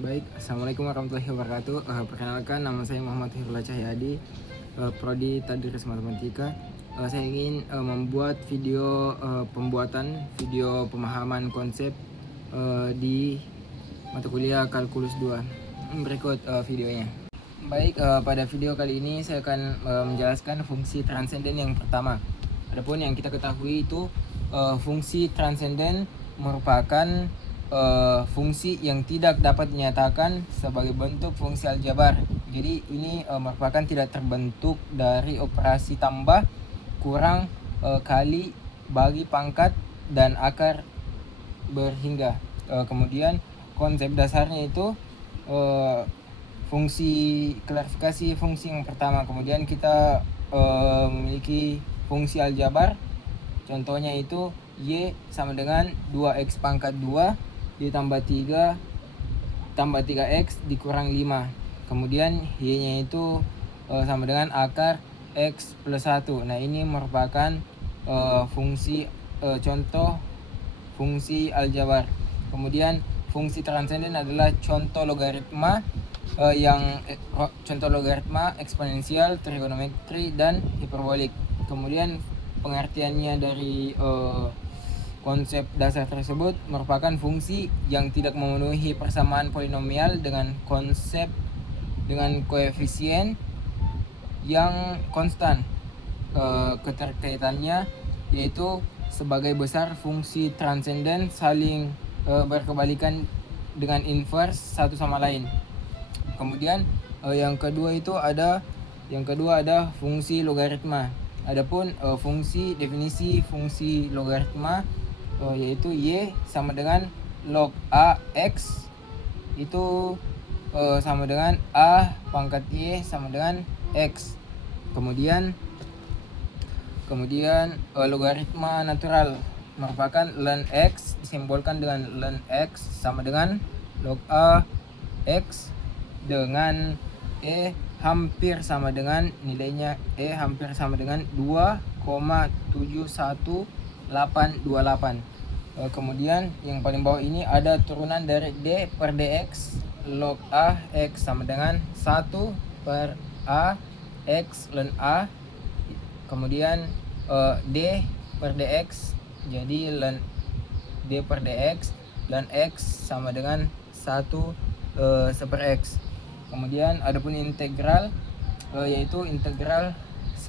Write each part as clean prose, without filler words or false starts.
Baik, Assalamualaikum warahmatullahi wabarakatuh. Perkenalkan, nama saya Muhammad Hifrullah Cahyadi, Prodi Tadris Matematika. Saya ingin membuat video pembuatan video pemahaman konsep di mata kuliah Kalkulus 2. Berikut videonya. Baik, pada video kali ini saya akan menjelaskan fungsi transenden yang pertama. Adapun yang kita ketahui itu fungsi transenden merupakan fungsi yang tidak dapat dinyatakan sebagai bentuk fungsi aljabar. Jadi ini merupakan tidak terbentuk dari operasi tambah, kurang, kali, bagi, pangkat, dan akar berhingga. Kemudian konsep dasarnya itu fungsi klarifikasi fungsi yang pertama. Kemudian kita memiliki fungsi aljabar. Contohnya itu Y sama dengan 2x pangkat 2 ditambah 3 tambah 3x dikurang 5. Kemudian Y-nya itu sama dengan akar X plus 1. Nah, ini merupakan fungsi contoh fungsi aljabar. Kemudian fungsi transenden adalah contoh logaritma contoh logaritma eksponensial, trigonometri, dan hiperbolik. Kemudian pengertiannya dari konsep dasar tersebut merupakan fungsi yang tidak memenuhi persamaan polinomial dengan koefisien yang konstan. Keterkaitannya yaitu sebagai besar fungsi transenden saling berkebalikan dengan inverse satu sama lain. Kemudian yang kedua ada fungsi logaritma. Adapun definisi fungsi logaritma yaitu Y sama dengan log A X itu sama dengan A pangkat Y sama dengan X. Kemudian logaritma natural merupakan ln X disimbolkan dengan ln X sama dengan log A X dengan E hampir sama dengan nilainya hampir sama dengan 2,71828. Kemudian yang paling bawah ini ada turunan dari D per dx log A X sama dengan 1 per A X ln A. Kemudian D per dx jadi ln D per dx ln X sama dengan 1 per X. Kemudian adapun integral yaitu integral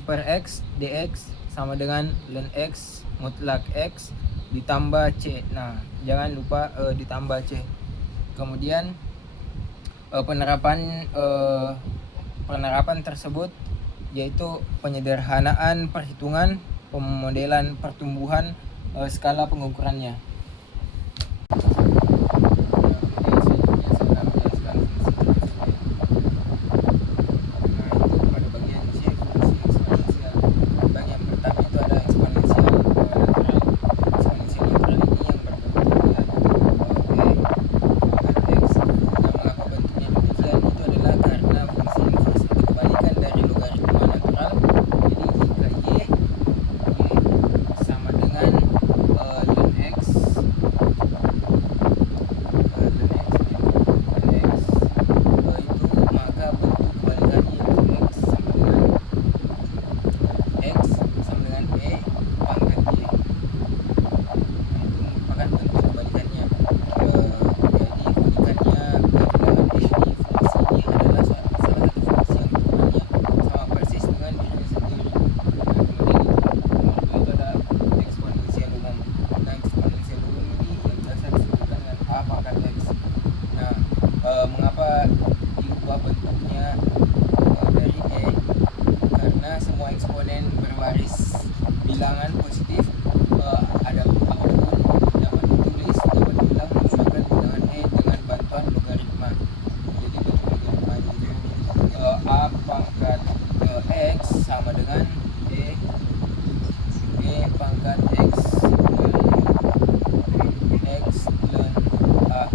per X dx sama dengan ln X mutlak X ditambah C. Nah, jangan lupa ditambah C. Kemudian penerapan tersebut yaitu penyederhanaan perhitungan, pemodelan pertumbuhan, skala pengukurannya. Mengapa diubah bentuknya dari E? Karena semua eksponen berbaris bilangan positif ada apapun dapat ditulis, dapat diulang menggunakan bilangan E dengan bantuan logaritma. Jadi bentuk logaritmanya itu A pangkat X sama dengan E pangkat X ln A.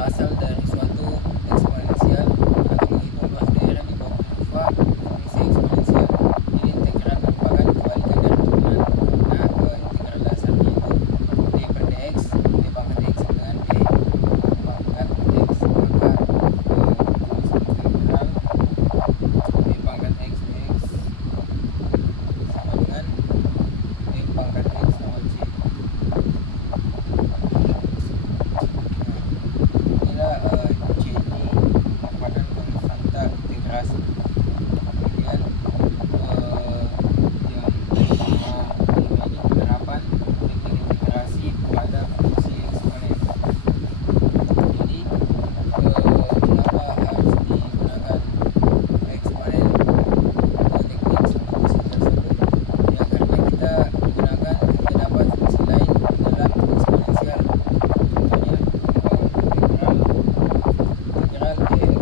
asal dari suatu eksponensial atau menghitung luas daerah di bawah kurva fungsi eksponensial. Jadi integral merupakan kebalikan dari turunan. Nah, integral dasarnya itu d per dx, d pangkat x sama dengan d pangkat x, maka fungsi integral d pangkat x dx sama dengan d pangkat x pangkat c. C ini merupakan konstanta integrasi. Kemudian yang kelima ini penerapan teknik integrasi pada fungsi eksponen. Jadi kenapa harus digunakan eksponen teknik fungsi tersebut? Ya karena kita menggunakan ketika dapat fungsi lain dalam eksponensial. Contohnya integral dx pangkat dx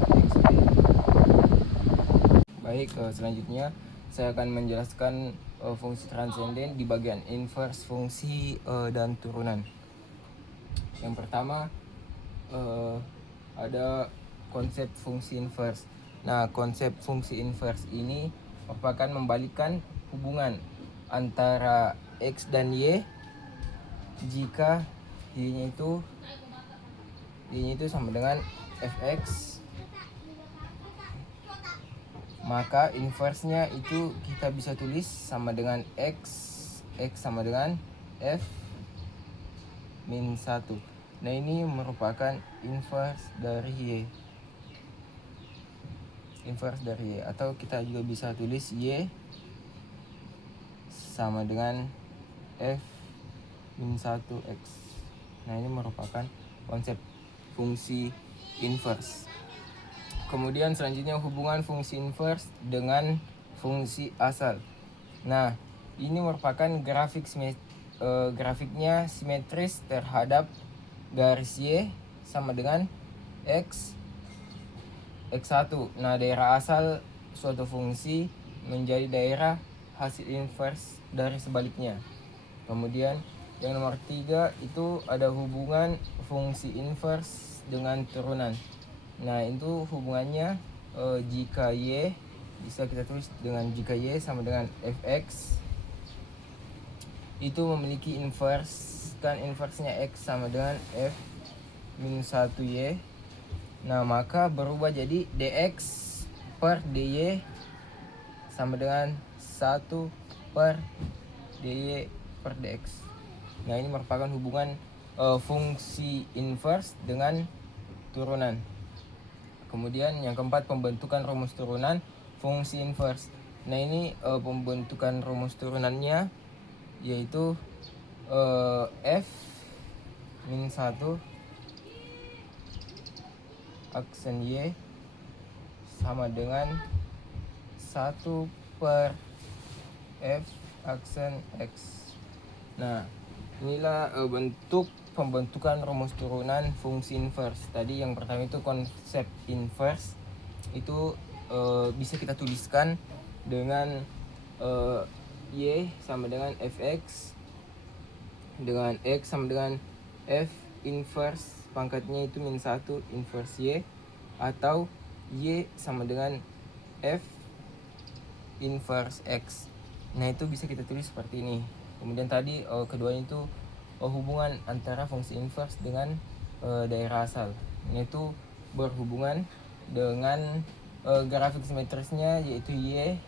dxp. Baik, selanjutnya saya akan menjelaskan fungsi transenden di bagian inverse fungsi dan turunan. Yang pertama ada konsep fungsi inverse. Nah, konsep fungsi inverse ini merupakan membalikkan hubungan antara x dan y jika y-nya itu sama dengan fx, maka inverse-nya itu kita bisa tulis sama dengan x sama dengan f min 1. Nah, ini merupakan inverse dari y, atau kita juga bisa tulis y sama dengan f min 1x. Nah, ini merupakan konsep fungsi inverse. Kemudian selanjutnya hubungan fungsi inverse dengan fungsi asal. Nah, ini merupakan grafiknya simetris terhadap garis y sama dengan x1. Nah, daerah asal suatu fungsi menjadi daerah hasil inverse dari sebaliknya. Kemudian yang nomor 3 itu ada hubungan fungsi inverse dengan turunan. Nah, itu hubungannya jika y bisa kita tulis dengan jika y sama dengan fx itu memiliki inverse, kan inverse-nya x sama dengan f min 1y. Nah, maka berubah jadi dx per dy sama dengan 1 per dy per dx. Nah, ini merupakan hubungan fungsi inverse dengan turunan. Kemudian yang keempat pembentukan rumus turunan fungsi inverse. Nah, ini pembentukan rumus turunannya yaitu f min 1 aksen y sama dengan 1 per f aksen x. Nah, inilah bentuk pembentukan rumus turunan fungsi inverse. Tadi yang pertama itu konsep inverse itu bisa kita tuliskan dengan y sama dengan fx dengan x sama dengan f inverse pangkatnya itu min 1 inverse y, atau y sama dengan f inverse x. Nah, itu bisa kita tulis seperti ini. Kemudian tadi keduanya itu hubungan antara fungsi inverse dengan daerah asal, yaitu berhubungan dengan grafik simetrisnya yaitu y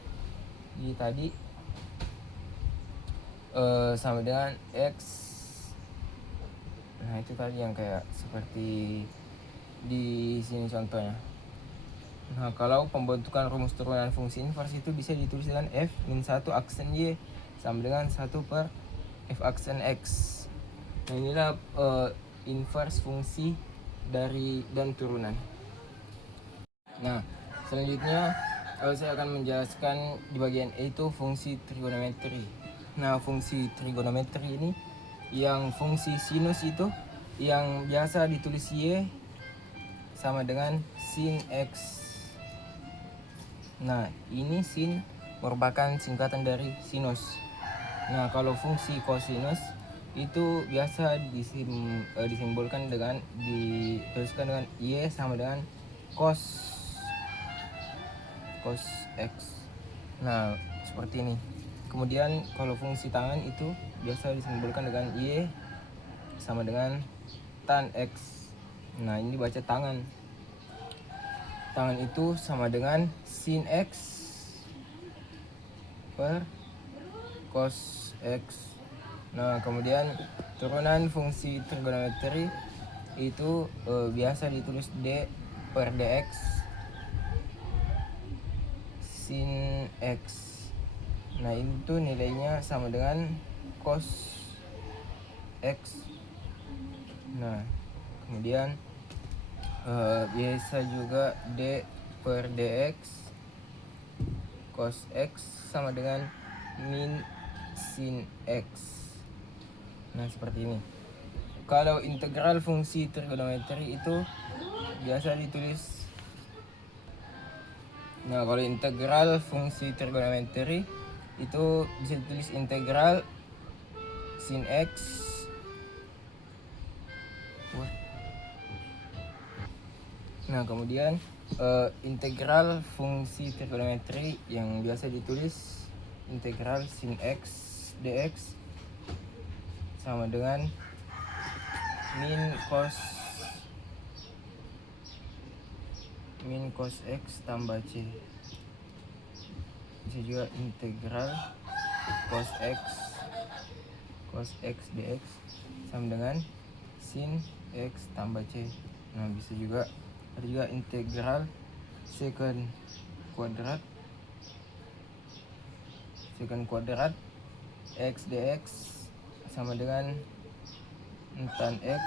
tadi sama dengan x. Nah, itu tadi yang kayak seperti di sini contohnya. Nah, kalau pembentukan rumus turunan fungsi inverse itu bisa ditulis dengan f min 1 aksen y sama dengan 1 per f aksen x. Nah, inilah inverse fungsi dari dan turunan. Nah, selanjutnya saya akan menjelaskan di bagian E itu fungsi trigonometri. Nah, fungsi trigonometri ini yang fungsi sinus itu yang biasa ditulis y sama dengan sin x. Nah, ini sin merupakan singkatan dari sinus. Nah, kalau fungsi kosinus itu biasa disimbolkan dengan dituliskan dengan y sama dengan cos x. Nah, seperti ini. Kemudian kalau fungsi tangan itu biasa disimbolkan dengan y sama dengan tan x. Nah, ini baca tangan. Tangan itu sama dengan sin x per cos x. Nah, kemudian turunan fungsi trigonometri itu biasa ditulis d per dx sin x. Nah, itu nilainya sama dengan cos x. Nah, kemudian biasa juga d per dx cos x sama dengan min sin x. Nah, seperti ini. Kalau integral fungsi trigonometri itu biasa ditulis. Nah, kalau integral fungsi trigonometri itu bisa ditulis integral sin x. Nah, kemudian integral fungsi trigonometri yang biasa ditulis integral sin x dx sama dengan min cos x tambah c. Bisa juga integral cos x dx sama dengan sin x tambah c. Nah, bisa juga ada juga integral secant kuadrat x dx sama dengan tan x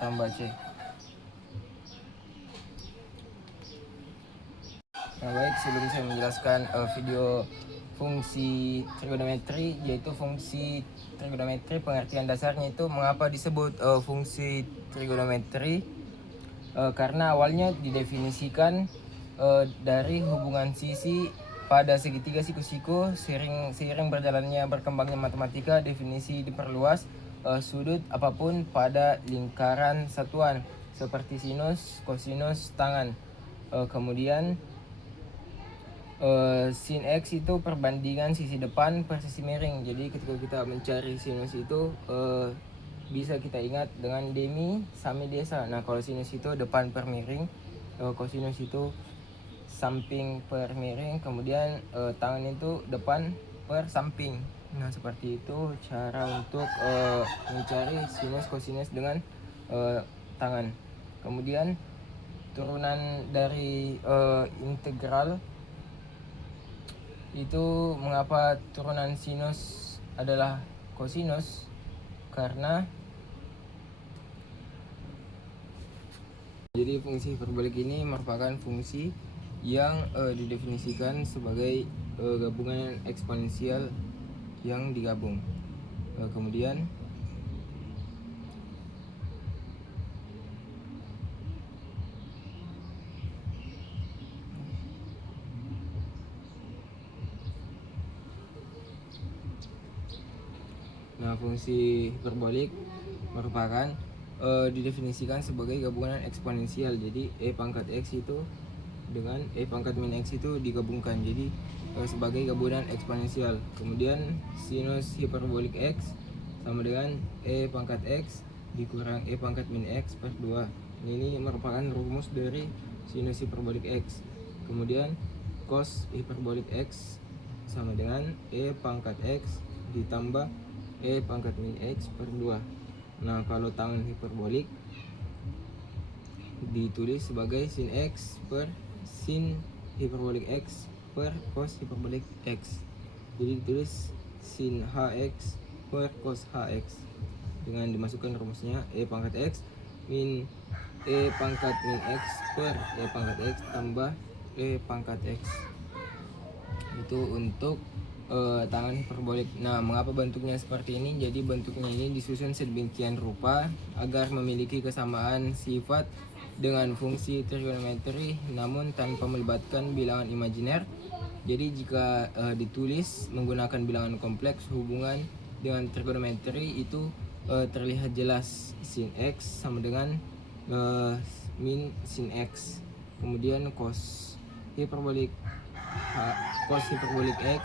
tambah c. Nah, baik, sebelum saya menjelaskan video fungsi trigonometri, yaitu fungsi trigonometri pengertian dasarnya itu mengapa disebut fungsi trigonometri, karena awalnya didefinisikan dari hubungan sisi pada segitiga siku-siku. Seiring berjalannya berkembangnya matematika, definisi diperluas, sudut apapun pada lingkaran satuan seperti sinus, kosinus, tangan. Kemudian sin x itu perbandingan sisi depan per sisi miring. Jadi ketika kita mencari sinus itu bisa kita ingat dengan demi sami desa. Nah, kalau sinus itu depan per miring, kosinus itu samping per miring, kemudian tangan itu depan per samping. Nah, seperti itu cara untuk mencari sinus kosinus dengan tangan. Kemudian turunan dari integral itu, mengapa turunan sinus adalah kosinus? Karena jadi fungsi hiperbolik ini merupakan fungsi yang didefinisikan sebagai gabungan eksponensial yang digabung. Kemudian nah, fungsi hiperbolik merupakan didefinisikan sebagai gabungan eksponensial. Jadi e pangkat x itu dengan e pangkat min x itu digabungkan, jadi sebagai gabungan eksponensial. Kemudian sinus hiperbolik x sama dengan e pangkat x dikurang e pangkat min x per 2. Ini merupakan rumus dari sinus hiperbolik x. Kemudian cos hiperbolik x sama dengan e pangkat x ditambah e pangkat min x per 2. Nah, kalau tangan hiperbolik ditulis sebagai sin x per sin hiperbolik x per cos hiperbolik x. Jadi ditulis sin hx per cos hx dengan dimasukkan rumusnya e pangkat x min e pangkat min x per e pangkat x tambah e pangkat x. Itu untuk tangan hiperbolik. Nah, mengapa bentuknya seperti ini? Jadi bentuknya ini disusun sedemikian rupa agar memiliki kesamaan sifat dengan fungsi trigonometri namun tanpa melibatkan bilangan imajiner. Jadi jika ditulis menggunakan bilangan kompleks hubungan dengan trigonometri itu terlihat jelas sin x sama dengan min sin x. Kemudian cos hiperbolik cos hiperbolik x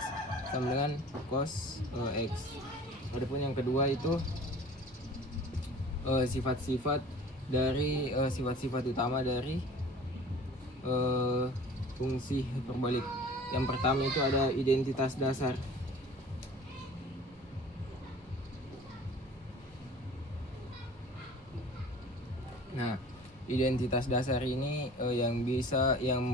sama dengan cos x. Adapun yang kedua itu sifat-sifat dari sifat-sifat utama dari fungsi hiperbolik. Yang pertama itu ada identitas dasar. Nah, identitas dasar ini yang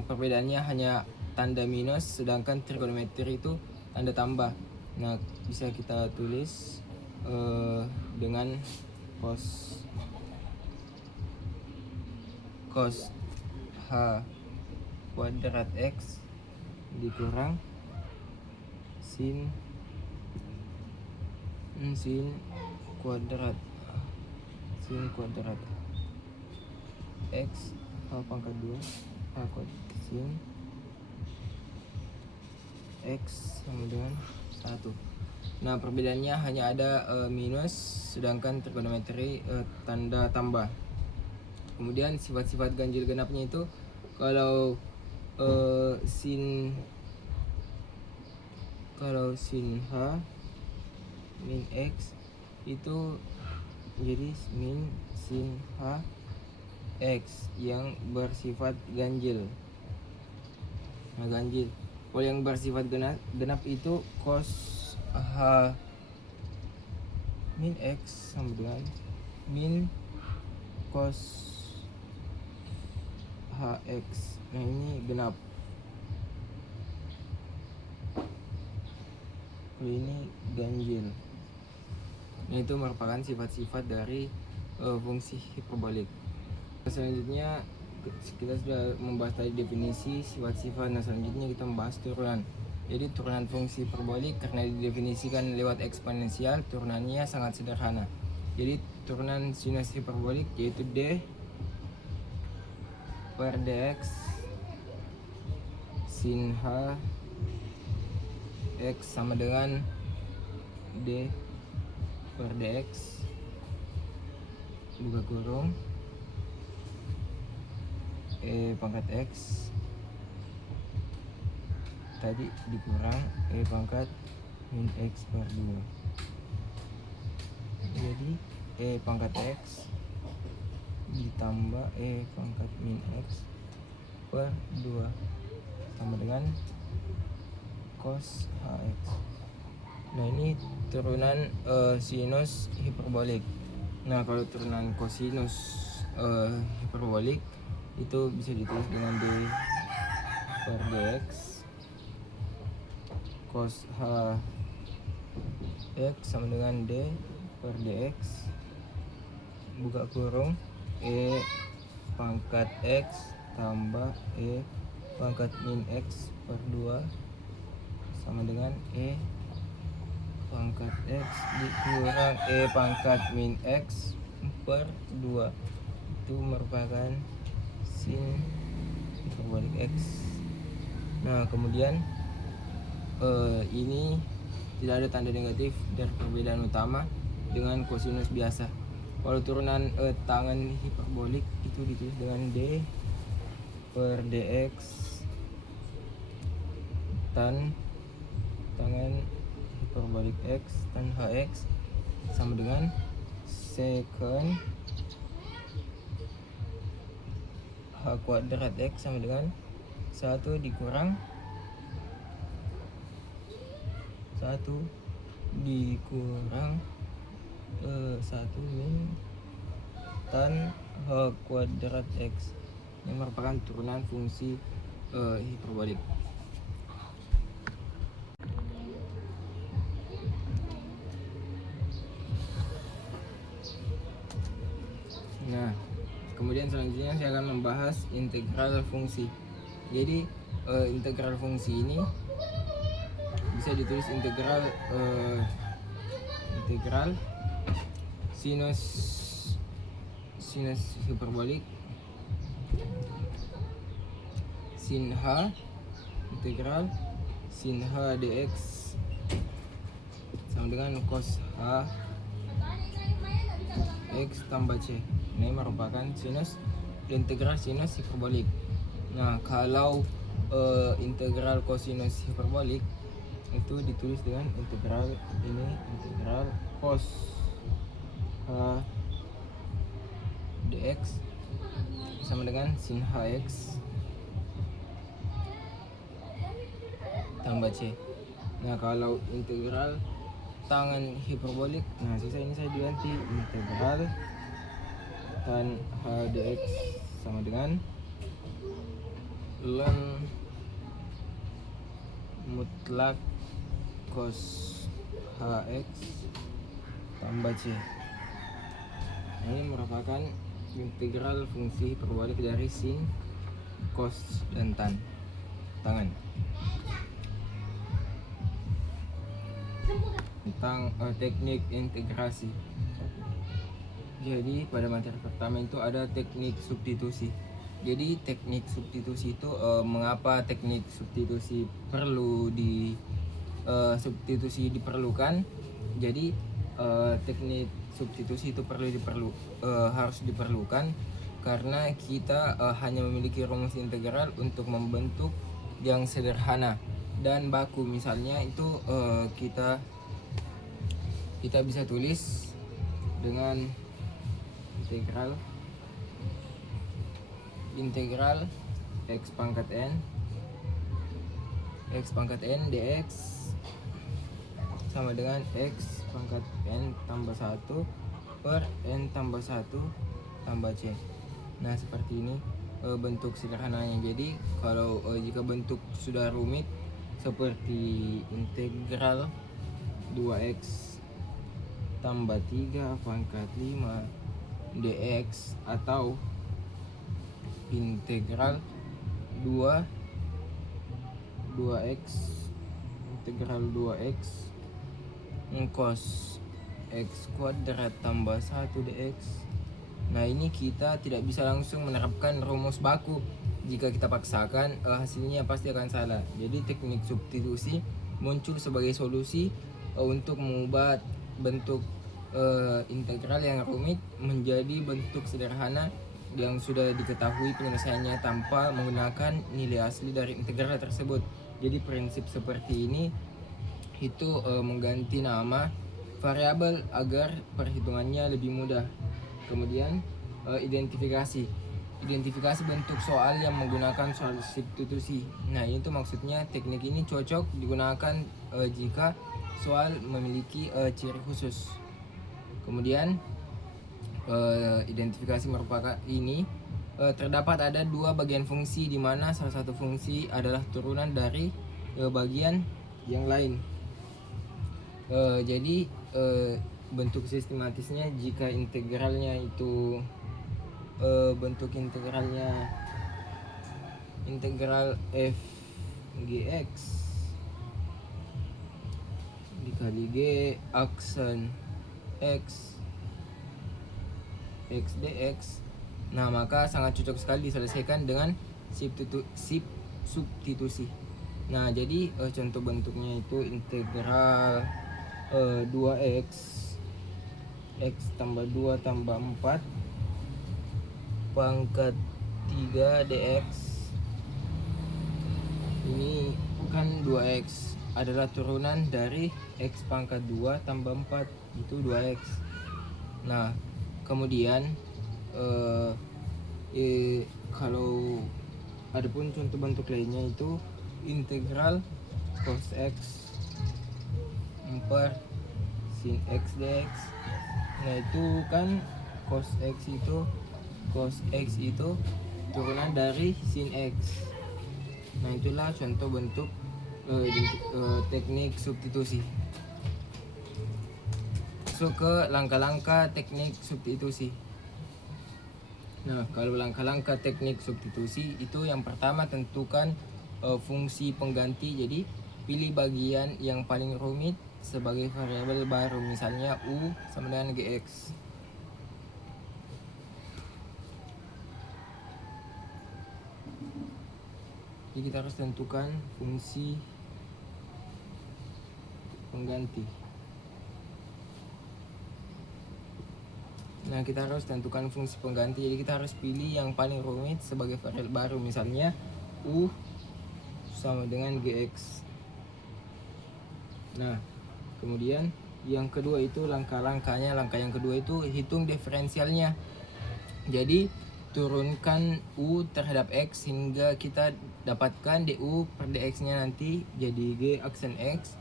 perbedaannya hanya tanda minus, sedangkan trigonometri itu tanda tambah. Nah, bisa kita tulis dengan cos h kuadrat x dikurang sin kuadrat x pangkat 2 kuadrat sin x sama dengan 1. Nah, perbedaannya hanya ada minus, sedangkan trigonometri tanda tambah. Kemudian sifat-sifat ganjil genapnya itu kalau sin h min x itu jadi min sin h x yang bersifat ganjil. Nah, ganjil. Kalau yang bersifat genap itu cos h min x sama dengan min cos hx. Nah, ini genap. Kalau ini ganjil. Nah, itu merupakan sifat-sifat dari fungsi hiperbolik. Selanjutnya kita sudah membahas tadi definisi sifat-sifat. Nah, selanjutnya kita membahas turunan. Jadi turunan fungsi hiperbolik karena didefinisikan lewat eksponensial, turunannya sangat sederhana. Jadi turunan sinus hiperbolik yaitu d per dx sin h x sama dengan d per dx buka kurung pangkat x tadi dikurang pangkat min x per 2. Jadi pangkat x ditambah pangkat min x per 2 sama dengan cos hx. Nah, ini turunan sinus hiperbolik. Nah, kalau turunan kosinus hiperbolik itu bisa ditulis dengan d per dx cos h x sama dengan d per dx buka kurung pangkat x tambah pangkat min x per 2 sama dengan pangkat x dikurang pangkat min x per 2. Itu merupakan sin hiperbolik x. Nah, kemudian ini tidak ada tanda negatif dari perbedaan utama dengan kosinus biasa. Kalau turunan tangan hiperbolik itu ditulis dengan d per dx tan tangan hiperbolik x tan hx sama dengan secant h kuadrat x sama dengan 1 dikurang 1 min tan h kuadrat x yang merupakan turunan fungsi hiperbolik. Nah, kemudian selanjutnya saya akan membahas integral fungsi. Jadi integral fungsi ini bisa ditulis integral sinus hiperbolik sin h integral sin H dx sama dengan cos H X tambah C. Ini merupakan sinus integral sinus hiperbolik. Nah, kalau integral kosinus hiperbolik itu ditulis dengan integral ini, integral cos H dx sama dengan sin Hx tambah C. Nah, kalau integral tangan hiperbolik, nah sisa ini saya diganti integral tan H dx sama dengan ln mutlak cos Hx tambah C. Nah, ini merupakan integral fungsi hiperbolik dari sin, cos, dan tan tangan. Tentang teknik integrasi. Jadi pada materi pertama itu ada teknik substitusi. Jadi teknik substitusi itu mengapa teknik substitusi perlu substitusi diperlukan. Jadi teknik substitusi itu harus diperlukan karena kita hanya memiliki rumus integral untuk membentuk yang sederhana dan baku. Misalnya itu kita bisa tulis dengan integral x pangkat n dx sama dengan x pangkat n tambah 1 per n tambah 1 tambah c. Nah, seperti ini bentuk sederhananya. Jadi kalau jika bentuk sudah rumit seperti integral 2x tambah 3 pangkat 5 dx atau integral 2x integral 2x cos x kuadrat tambah 1 dx. Nah, ini kita tidak bisa langsung menerapkan rumus baku. Jika kita paksakan, hasilnya pasti akan salah. Jadi teknik substitusi muncul sebagai solusi untuk mengubah bentuk integral yang rumit menjadi bentuk sederhana yang sudah diketahui penyelesaiannya tanpa menggunakan nilai asli dari integral tersebut. Jadi prinsip seperti ini itu mengganti nama variabel agar perhitungannya lebih mudah. Kemudian identifikasi bentuk soal yang menggunakan soal substitusi. Nah, itu maksudnya teknik ini cocok digunakan jika soal memiliki ciri khusus. Kemudian identifikasi merupakan ini terdapat ada dua bagian fungsi di mana salah satu fungsi adalah turunan dari bagian yang lain. Jadi bentuk sistematisnya jika integralnya itu bentuk integralnya integral f gx dikali g aksen x dx. Nah, maka sangat cocok sekali diselesaikan dengan substitusi. Nah, jadi contoh bentuknya itu integral 2x x tambah 2 tambah 4 pangkat 3 dx. Ini kan 2x adalah turunan dari x pangkat 2 tambah 4, itu 2x. Nah, kemudian kalau adapun contoh bentuk lainnya itu integral cos x per sin x dx. Nah, itu kan cos x itu turunan dari sin x. Nah, itulah contoh bentuk teknik substitusi. Masuk ke langkah-langkah teknik substitusi. Nah, kalau langkah-langkah teknik substitusi itu yang pertama tentukan fungsi pengganti. Jadi pilih bagian yang paling rumit sebagai variabel baru, misalnya u sama dengan gx. Jadi kita harus tentukan fungsi pengganti. Nah, kita harus tentukan fungsi pengganti. Jadi kita harus pilih yang paling rumit sebagai variabel baru. Misalnya U sama dengan GX. Nah, kemudian yang kedua itu langkah-langkahnya. Langkah yang kedua itu hitung diferensialnya. Jadi turunkan U terhadap X hingga kita dapatkan DU per DX nya nanti jadi G aksen X.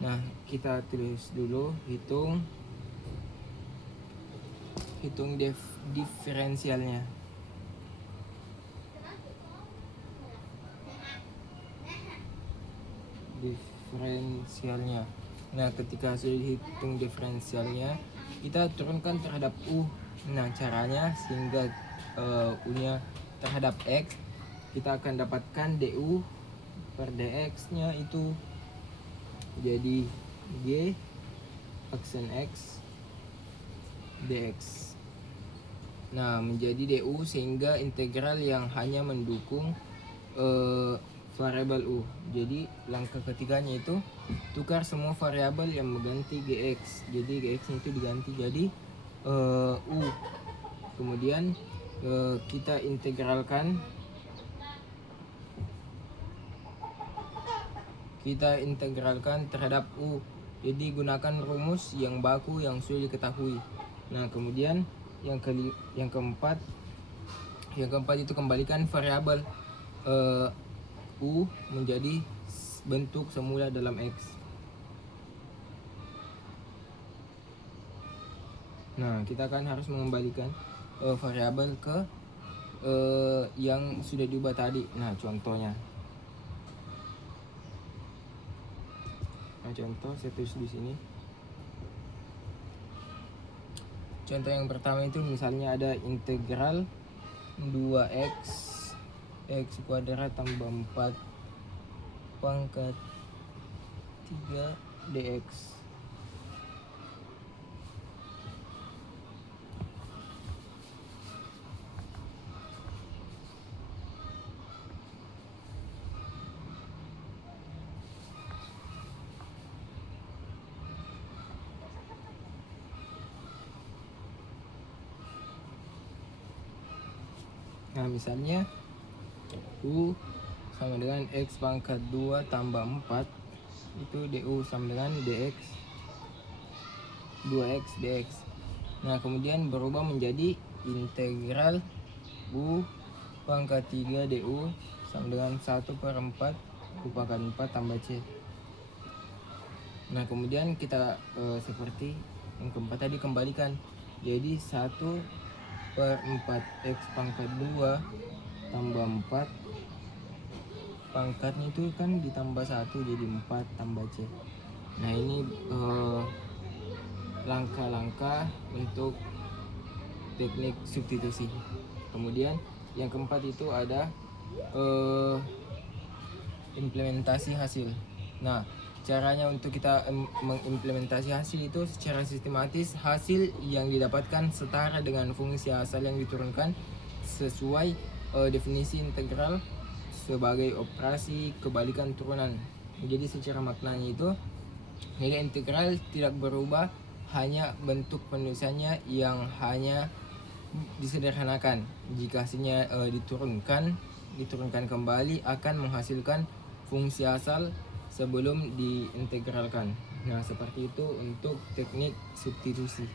Nah, kita tulis dulu hitung diferensialnya. Nah, ketika sudah dihitung diferensialnya, kita turunkan terhadap U. Nah, caranya sehingga U-nya terhadap X, kita akan dapatkan DU per DX nya itu jadi G aksen X dx. Nah, menjadi DU sehingga integral yang hanya mendukung variabel U. Jadi langkah ketiganya itu tukar semua variabel yang mengganti GX. Jadi GX itu diganti jadi U. Kemudian kita integralkan terhadap U. Jadi gunakan rumus yang baku yang sudah diketahui. Nah, kemudian yang keempat itu kembalikan variabel U menjadi bentuk semula dalam X. Nah, kita kan harus mengembalikan variabel ke yang sudah diubah tadi. Nah, contohnya. Nah, contoh saya tulis di sini. Contoh yang pertama itu misalnya ada integral 2x x kuadrat tambah 4 pangkat 3 dx. Nah, misalnya U sama dengan X pangkat 2 tambah 4 itu DU sama dengan DX 2X DX. Nah, kemudian berubah menjadi integral U pangkat 3 DU sama dengan 1/4 U pangkat 4 tambah C. Nah, kemudian kita seperti yang keempat tadi kembalikan. Jadi 1/4 X pangkat 2 tambah 4 pangkatnya itu kan ditambah 1 jadi 4 tambah C. Nah, ini langkah-langkah untuk teknik substitusi. Kemudian yang keempat itu ada implementasi hasil. Nah, caranya untuk kita mengimplementasi hasil itu secara sistematis. Hasil yang didapatkan setara dengan fungsi asal yang diturunkan sesuai definisi integral sebagai operasi kebalikan turunan. Jadi secara maknanya itu nilai integral tidak berubah, hanya bentuk penulisannya yang hanya disederhanakan. Jika hasilnya diturunkan kembali akan menghasilkan fungsi asal sebelum diintegralkan. Nah, seperti itu untuk teknik substitusi.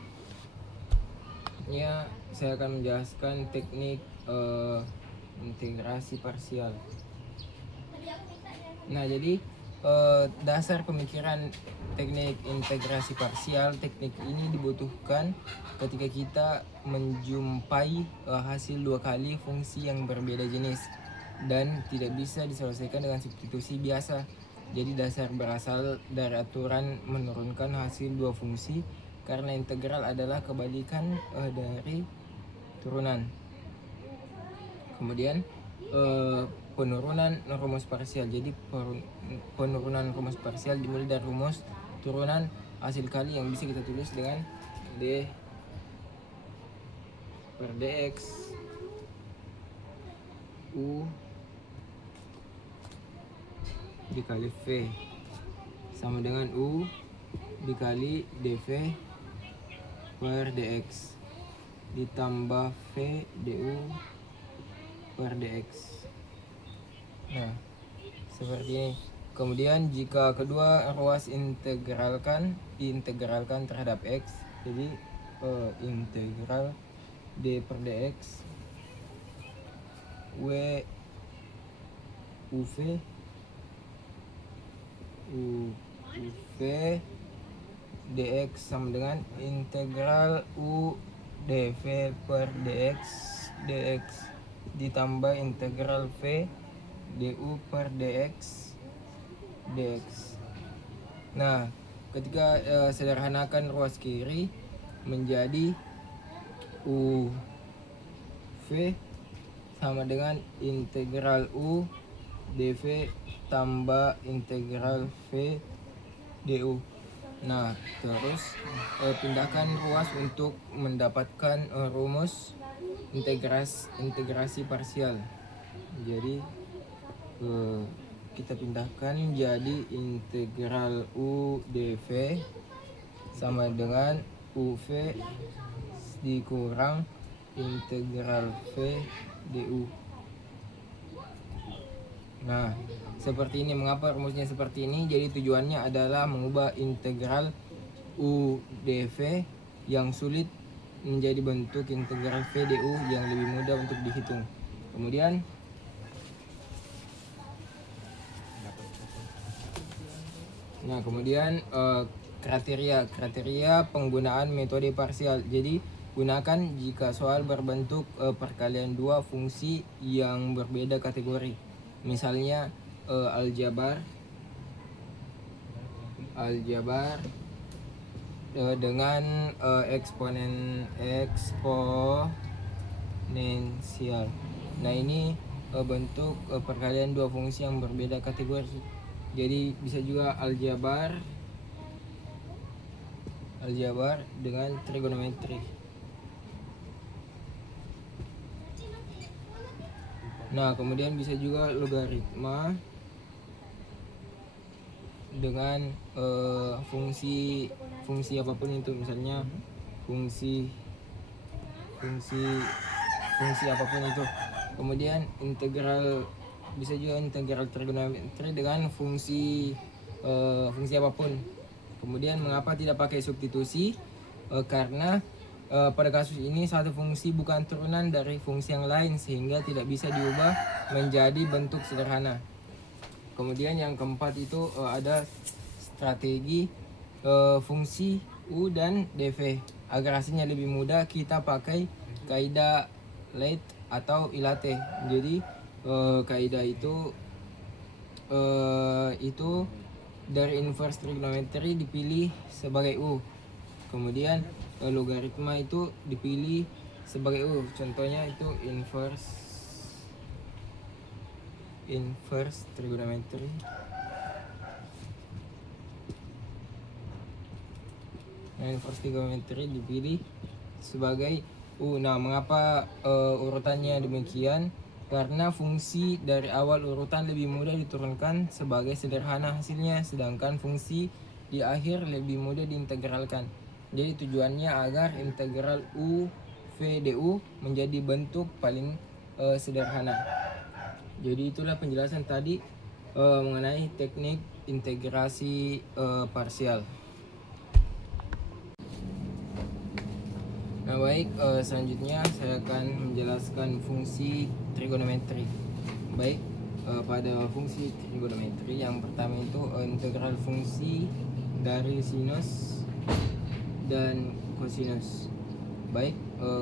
Ya, saya akan menjelaskan teknik integrasi parsial. Nah, jadi dasar pemikiran teknik integrasi parsial, teknik ini dibutuhkan ketika kita menjumpai hasil dua kali fungsi yang berbeda jenis dan tidak bisa diselesaikan dengan substitusi biasa. Jadi dasar berasal dari aturan menurunkan hasil dua fungsi karena integral adalah kebalikan dari turunan. Kemudian penurunan rumus parsial. Jadi penurunan rumus parsial dimulai dari rumus turunan hasil kali yang bisa kita tulis dengan D per dx U dikali V sama dengan U dikali dv per dx ditambah v du per dx. Nah, seperti ini. Kemudian jika kedua ruas diintegralkan terhadap x, jadi integral d per dx w uv dx sama dengan integral u dv per dx ditambah integral v du per dx. Nah, ketika sederhanakan ruas kiri menjadi u v sama dengan integral u dv tambah integral v du. Nah, terus pindahkan ruas untuk mendapatkan rumus integrasi parsial. Jadi kita pindahkan jadi integral u dv sama dengan uv dikurang integral v du. Nah, seperti ini. Mengapa rumusnya seperti ini? Jadi tujuannya adalah mengubah integral u dv yang sulit menjadi bentuk integral v du yang lebih mudah untuk dihitung. Kemudian kriteria penggunaan metode parsial. Jadi gunakan jika soal berbentuk perkalian dua fungsi yang berbeda kategori. Misalnya aljabar dengan eksponensial. Nah, ini bentuk perkalian dua fungsi yang berbeda kategori. Jadi bisa juga aljabar dengan trigonometri. Nah, kemudian bisa juga logaritma dengan fungsi apapun itu, misalnya fungsi apapun itu. Kemudian bisa juga integral trigonometri dengan fungsi apapun. Kemudian mengapa tidak pakai substitusi? Karena pada kasus ini satu fungsi bukan turunan dari fungsi yang lain sehingga tidak bisa diubah menjadi bentuk sederhana. Kemudian yang keempat itu ada strategi fungsi u dan dv. Agar hasilnya lebih mudah, kita pakai kaidah Late atau Ilate. Jadi kaidah itu dari inverse trigonometri dipilih sebagai u. Kemudian logaritma itu dipilih sebagai u. Contohnya itu inverse trigonometri. Inverse trigonometri dipilih sebagai u. Nah, mengapa urutannya demikian? Karena fungsi dari awal urutan lebih mudah diturunkan sebagai sederhana hasilnya, sedangkan fungsi di akhir lebih mudah diintegralkan. Jadi tujuannya agar integral u v du menjadi bentuk paling sederhana. Jadi itulah penjelasan tadi mengenai teknik integrasi parsial. Nah, baik, selanjutnya saya akan menjelaskan fungsi trigonometri. Baik, pada fungsi trigonometri yang pertama itu integral fungsi dari sinus dan kosinus. Baik,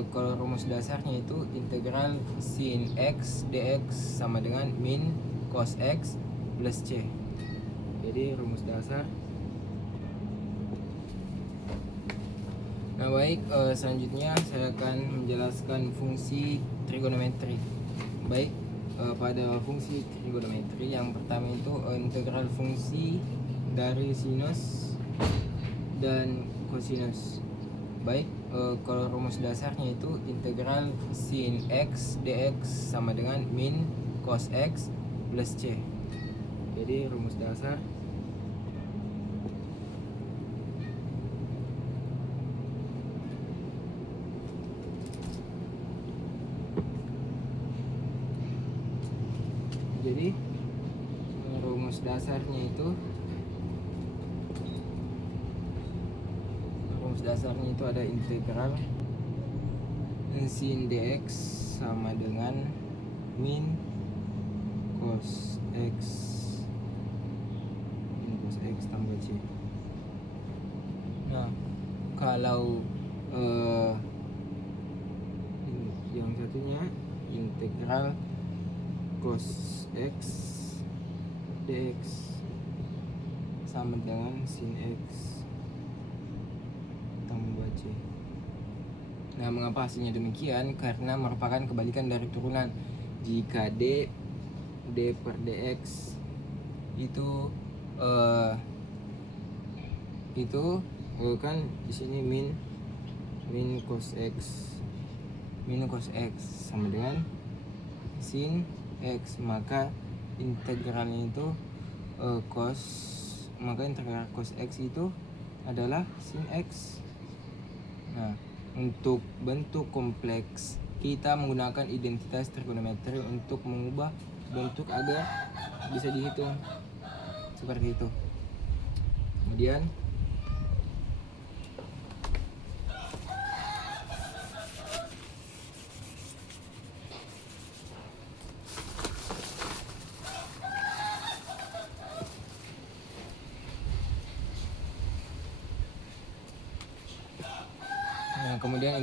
kalau rumus dasarnya itu integral sin x dx sama dengan min cos x plus c. Jadi rumus dasar. Nah, baik, selanjutnya saya akan menjelaskan fungsi trigonometri. Baik, pada fungsi trigonometri yang pertama itu integral fungsi dari sinus dan kosinus. Baik, kalau rumus dasarnya itu integral sin x dx sama dengan min cos x plus c. Jadi rumus dasar. Jadi rumus dasarnya itu ada integral sin dx sama dengan min cos x tambah c. Nah, kalau yang satunya integral cos x dx sama dengan sin x tambah c. Nah, mengapa hasilnya demikian? Karena merupakan kebalikan dari turunan. Jika d per dx itu kan di sini min cos x sama dengan sin x, maka integralnya itu integral cos x itu adalah sin x. Nah, untuk bentuk kompleks kita menggunakan identitas trigonometri untuk mengubah bentuk agar bisa dihitung seperti itu. Kemudian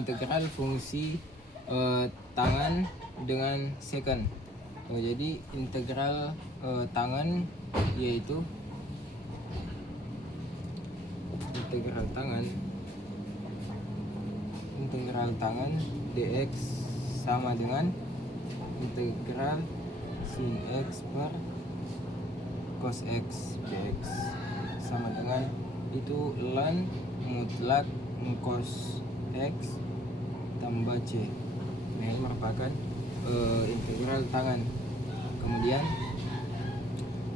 integral fungsi tangan dengan secant. Jadi integral tangan yaitu integral tangan dx sama dengan integral sin x per cos x dx sama dengan itu ln mutlak cos x tambah c. Nah, ini merupakan integral tangan. Kemudian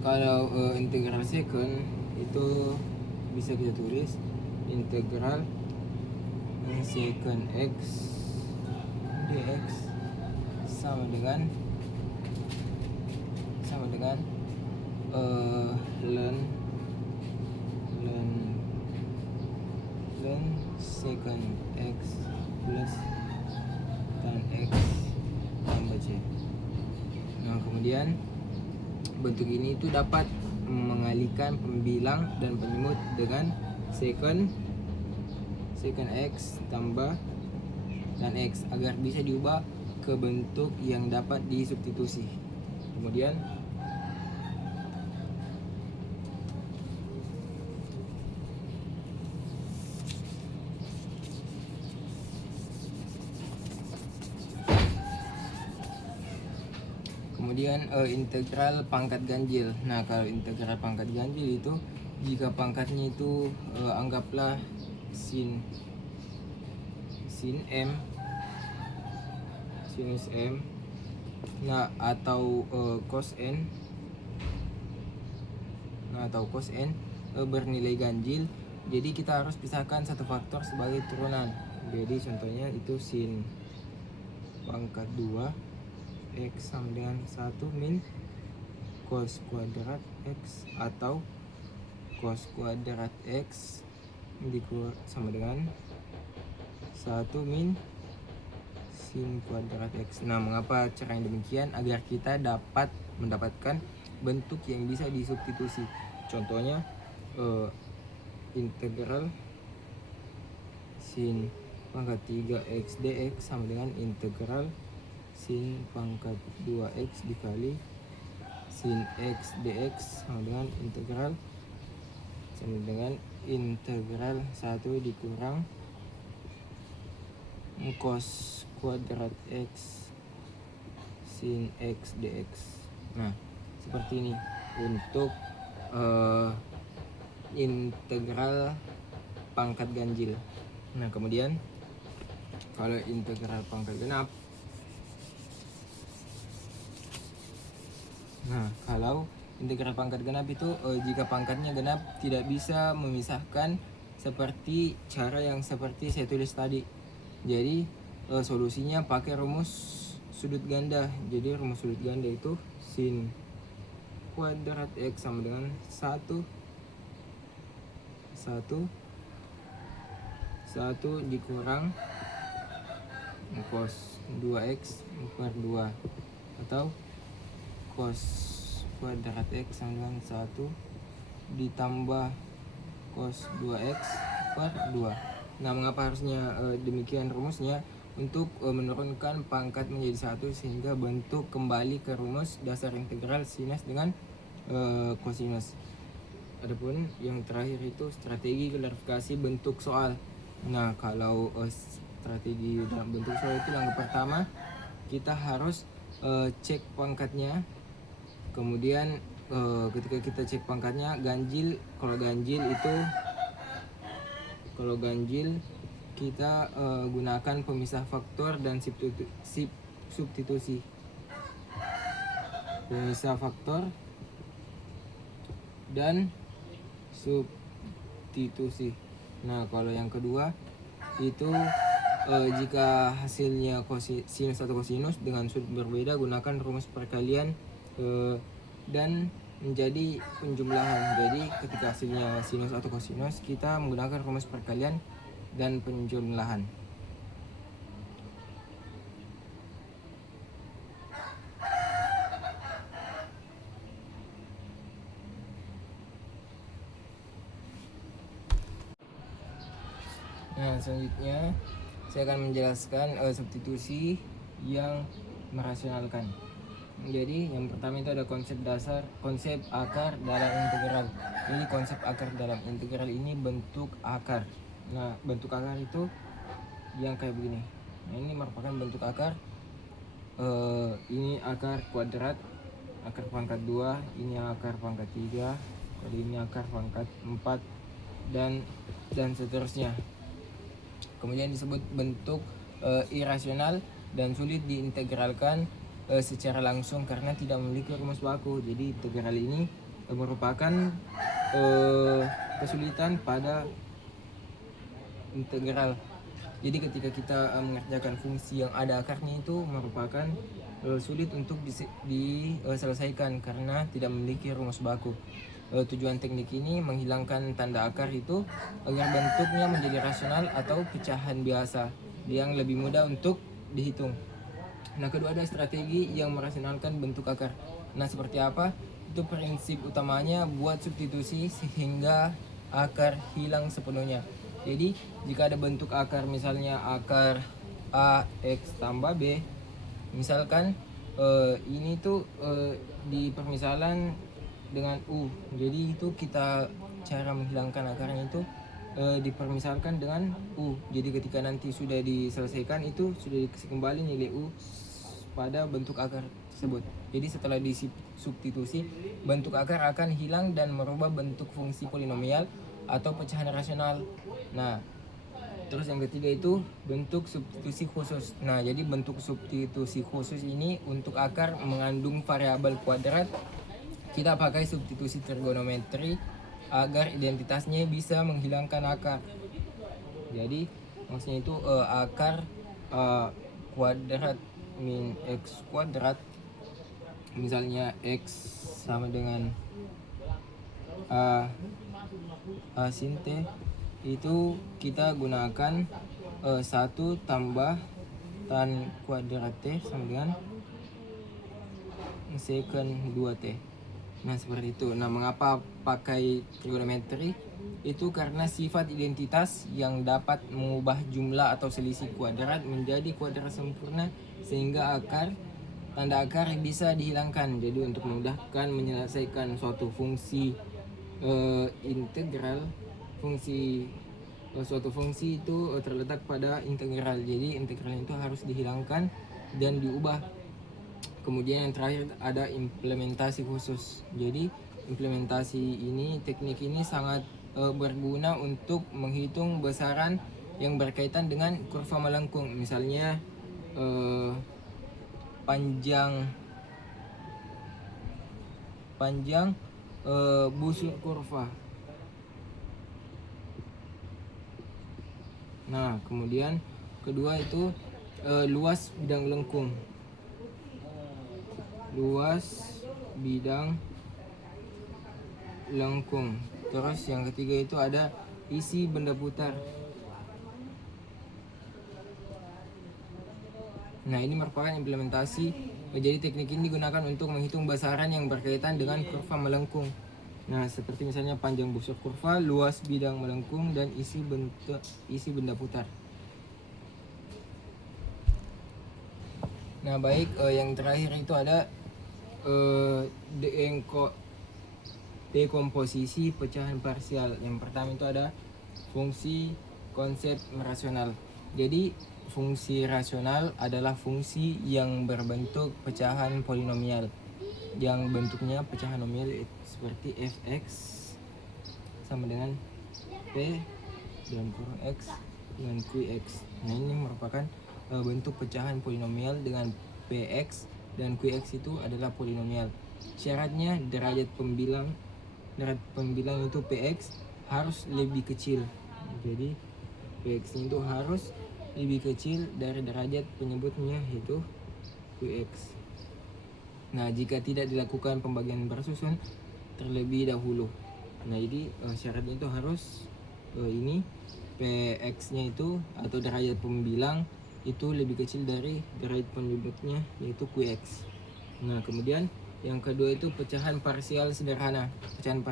kalau integral secant itu bisa kita tulis integral secant x dx sama dengan ln secant x plus tan x tambah c. Nah, kemudian bentuk ini itu dapat mengalihkan pembilang dan penyebut dengan secant x tambah tan x agar bisa diubah ke bentuk yang dapat disubstitusi. Kemudian integral pangkat ganjil. Nah, kalau integral pangkat ganjil itu jika pangkatnya itu anggaplah sin m sinus m, nah atau cos n bernilai ganjil. Jadi kita harus pisahkan satu faktor sebagai turunan. Jadi contohnya itu sin pangkat 2 x sama dengan 1 min cos kuadrat x atau cos kuadrat x sama dengan 1 min sin kuadrat x. Nah, mengapa cara yang demikian? Agar kita dapat mendapatkan bentuk yang bisa disubstitusi. Contohnya integral sin pangkat 3x dx sama dengan integral sin pangkat 2x dikali sin x dx sama dengan integral 1 dikurang cos kuadrat x sin x dx. Nah, seperti ini untuk integral pangkat ganjil. Nah, kemudian kalau integral pangkat genap, integral pangkat genap itu jika pangkatnya genap tidak bisa memisahkan seperti cara yang seperti saya tulis tadi. Jadi solusinya pakai rumus sudut ganda. Jadi rumus sudut ganda itu sin kuadrat X sama dengan 1 dikurang cos 2x per 2, atau cos kuadrat X sama dengan 1 ditambah cos 2x per 2. Nah, mengapa harusnya demikian rumusnya? Untuk menurunkan pangkat menjadi 1 sehingga bentuk kembali ke rumus dasar integral sinus dengan kosinus. Adapun yang terakhir itu strategi klarifikasi bentuk soal. Nah, kalau strategi dalam bentuk soal itu, yang pertama kita harus cek pangkatnya. Kemudian ketika kita cek pangkatnya, ganjil, kalau ganjil kita gunakan pemisah faktor dan substitusi. Pemisah faktor dan substitusi. Nah, kalau yang kedua itu jika hasilnya sinus atau kosinus dengan sudut berbeda, gunakan rumus perkalian dan menjadi penjumlahan. Jadi ketika hasilnya sinus atau kosinus, kita menggunakan rumus perkalian dan penjumlahan. Nah, selanjutnya saya akan menjelaskan substitusi yang merasionalkan. Jadi yang pertama itu ada konsep dasar, konsep akar dalam integral. Jadi konsep akar dalam integral ini bentuk akar. Nah, bentuk akar itu yang kayak begini. Nah, ini merupakan bentuk akar. Ini akar kuadrat, akar pangkat 2, ini akar pangkat 3, kali ini akar pangkat 4, dan seterusnya. Kemudian disebut bentuk irasional dan sulit diintegralkan secara langsung karena tidak memiliki rumus baku. Jadi integral ini merupakan kesulitan pada integral. Jadi ketika kita mengerjakan fungsi yang ada akarnya itu merupakan sulit untuk diselesaikan karena tidak memiliki rumus baku. Tujuan teknik ini menghilangkan tanda akar itu agar bentuknya menjadi rasional atau pecahan biasa yang lebih mudah untuk dihitung. Nah, kedua ada strategi yang merasionalkan bentuk akar. Nah, seperti apa? Itu prinsip utamanya buat substitusi sehingga akar hilang sepenuhnya. Jadi jika ada bentuk akar, misalnya akar A X tambah B, misalkan ini tuh di permisalan dengan U. Jadi itu kita cara menghilangkan akarnya itu dipermisalkan dengan U. Jadi ketika nanti sudah diselesaikan itu sudah dikasih kembali nilai U pada bentuk akar tersebut. Jadi setelah disubstitusi, bentuk akar akan hilang dan merubah bentuk fungsi polinomial atau pecahan rasional. Nah, terus yang ketiga itu bentuk substitusi khusus. Nah, jadi bentuk substitusi khusus ini untuk akar mengandung variabel kuadrat, kita pakai substitusi trigonometri agar identitasnya bisa menghilangkan akar. Jadi maksudnya itu akar kuadrat min x kuadrat, misalnya x sama dengan a sin t, itu kita gunakan 1 tambah tan kuadrat t sama dengan secant 2t. Nah, seperti itu. Nah, mengapa pakai trigonometri? Itu karena sifat identitas yang dapat mengubah jumlah atau selisih kuadrat menjadi kuadrat sempurna sehingga tanda akar bisa dihilangkan. Jadi untuk memudahkan menyelesaikan suatu fungsi integral, suatu fungsi itu terletak pada integral. Jadi integral itu harus dihilangkan dan diubah. Kemudian yang terakhir ada implementasi khusus. Jadi implementasi ini, teknik ini sangat berguna untuk menghitung besaran yang berkaitan dengan kurva melengkung. Misalnya panjang busur kurva. Nah, kemudian kedua itu luas bidang lengkung. Luas bidang lengkung. Terus yang ketiga itu ada isi benda putar. Nah, ini merupakan implementasi. Jadi teknik ini digunakan untuk menghitung besaran yang berkaitan dengan kurva melengkung. Nah, seperti misalnya panjang busur kurva, luas bidang melengkung, dan isi benda putar. Nah, baik, yang terakhir itu ada dekomposisi pecahan parsial. Yang pertama itu ada fungsi konsep rasional. Jadi fungsi rasional adalah fungsi yang berbentuk pecahan polinomial yang bentuknya pecahan nomial seperti fx sama dengan p dan kurung x dengan qx. Nah, ini merupakan bentuk pecahan polinomial dengan px dan qx itu adalah polinomial. Syaratnya derajat pembilang itu px harus lebih kecil. Jadi px itu harus lebih kecil dari derajat penyebutnya yaitu qx. Nah, jika tidak dilakukan pembagian bersusun terlebih dahulu. Nah, jadi syaratnya itu harus ini px-nya itu atau derajat pembilang itu lebih kecil dari derajat penyebutnya yaitu qx. Nah, kemudian yang kedua itu pecahan parsial sederhana. Pecahan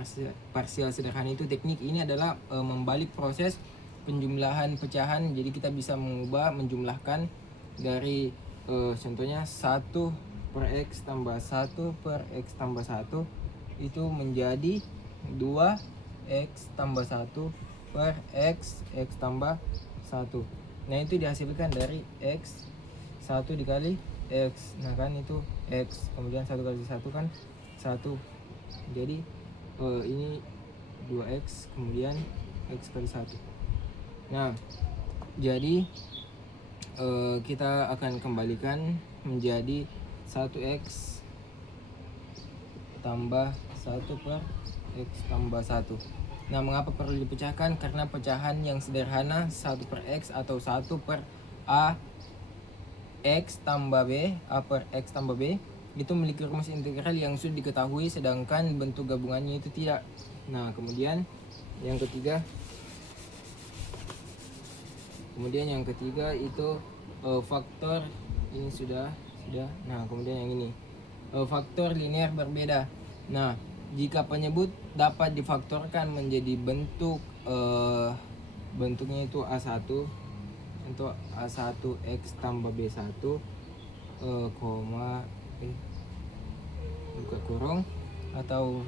parsial sederhana itu teknik ini adalah membalik proses penjumlahan pecahan. Jadi kita bisa menjumlahkan dari contohnya 1 per x tambah 1 per x tambah 1 itu menjadi 2x tambah 1 per x tambah 1. Nah, itu dihasilkan dari x 1 dikali x. Nah, kan itu x, kemudian 1 kali 1 kan 1. Jadi ini 2x kemudian x kali 1. Nah, jadi kita akan kembalikan menjadi 1x tambah 1 per x tambah 1. Nah, mengapa perlu dipecahkan? Karena pecahan yang sederhana 1 per x atau 1 per a x tambah b, a per x tambah b itu memiliki rumus integral yang sudah diketahui, sedangkan bentuk gabungannya itu tidak. Nah, kemudian yang ketiga itu faktor ini sudah. Nah, kemudian yang ini faktor linear berbeda. Nah, jika penyebut dapat difaktorkan menjadi bentuknya itu A1 untuk A1 X tambah B1 buka kurung atau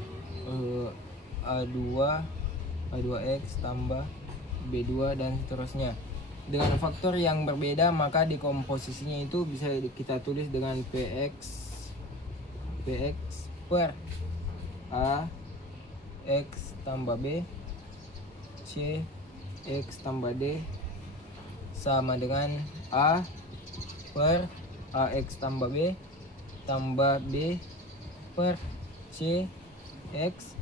A2X tambah B2 dan seterusnya. Dengan faktor yang berbeda, maka dekomposisinya itu bisa kita tulis dengan px per a x tambah b c x tambah d sama dengan a per ax tambah b per c x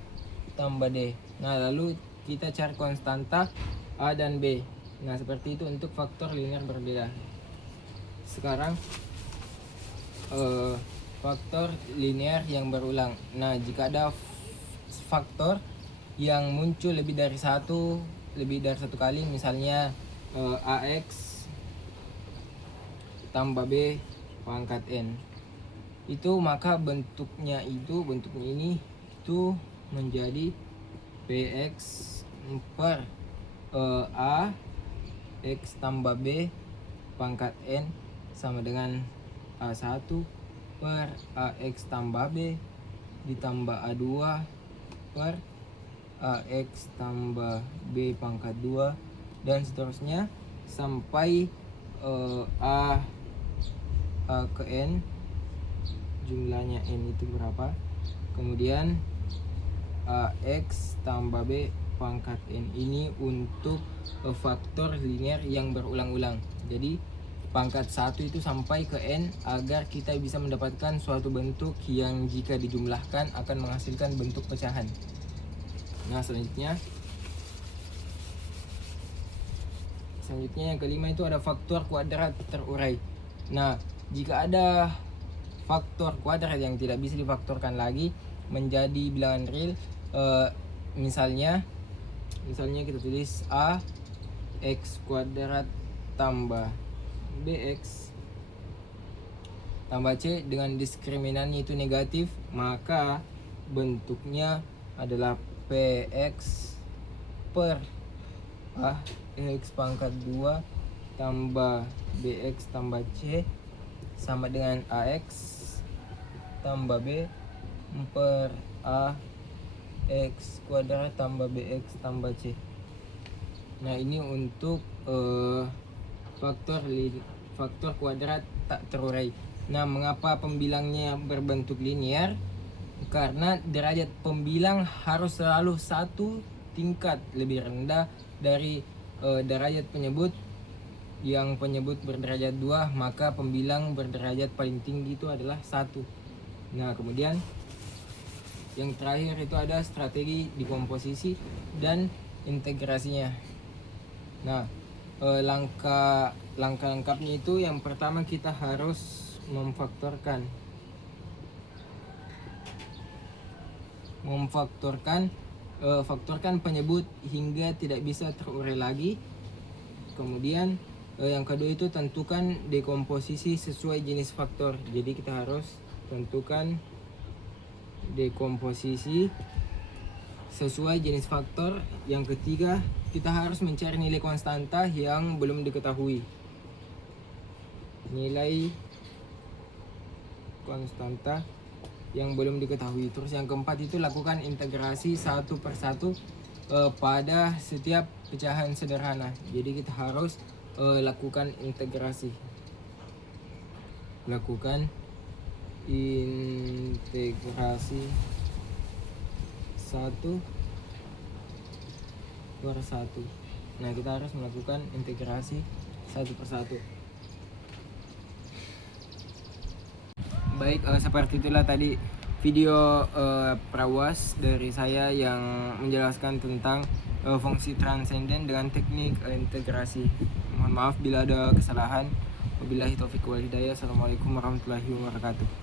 tambah d. Nah, lalu kita cari konstanta a dan b. Nah, seperti itu untuk faktor linear berbeda. Sekarang faktor linear yang berulang. Nah, jika ada faktor yang muncul lebih dari satu kali, misalnya ax tambah b pangkat n, itu maka bentuknya ini itu menjadi px per a x tambah b pangkat n sama dengan A1 per AX tambah B ditambah A2 per AX tambah B pangkat 2 dan seterusnya sampai A ke N, jumlahnya N itu berapa, kemudian AX tambah B pangkat N. Ini untuk faktor linear yang berulang-ulang. Jadi pangkat 1 itu sampai ke N agar kita bisa mendapatkan suatu bentuk yang jika dijumlahkan akan menghasilkan bentuk pecahan. Nah, selanjutnya yang kelima itu ada faktor kuadrat terurai. Nah, jika ada faktor kuadrat yang tidak bisa difaktorkan lagi menjadi bilangan real, Misalnya kita tulis a x kuadrat tambah bx tambah c dengan diskriminannya itu negatif, maka bentuknya adalah px per a x pangkat 2 tambah bx tambah c sama dengan ax tambah b per a x kuadrat tambah bx tambah c. Nah, ini untuk faktor kuadrat tak terurai. Nah, mengapa pembilangnya berbentuk linear? Karena derajat pembilang harus selalu satu tingkat lebih rendah dari derajat penyebut. Yang penyebut berderajat 2, maka pembilang berderajat paling tinggi itu adalah 1. Nah, kemudian yang terakhir itu ada strategi dekomposisi dan integrasinya. Nah, langkah lengkapnya itu yang pertama kita harus faktorkan penyebut hingga tidak bisa terurai lagi. Kemudian yang kedua itu tentukan dekomposisi sesuai jenis faktor. Jadi kita harus tentukan dekomposisi sesuai jenis faktor. Yang ketiga, kita harus mencari nilai konstanta yang belum diketahui. Nilai konstanta yang belum diketahui. Terus yang keempat itu lakukan integrasi satu persatu pada setiap pecahan sederhana. Jadi kita harus lakukan integrasi. Satu per satu. Nah, kita harus melakukan integrasi satu persatu. Baik, seperti itulah tadi video prawas dari saya yang menjelaskan tentang fungsi transenden dengan teknik integrasi. Mohon maaf bila ada kesalahan. Wabillahi taufiq wal hidayah. Assalamualaikum warahmatullahi wabarakatuh.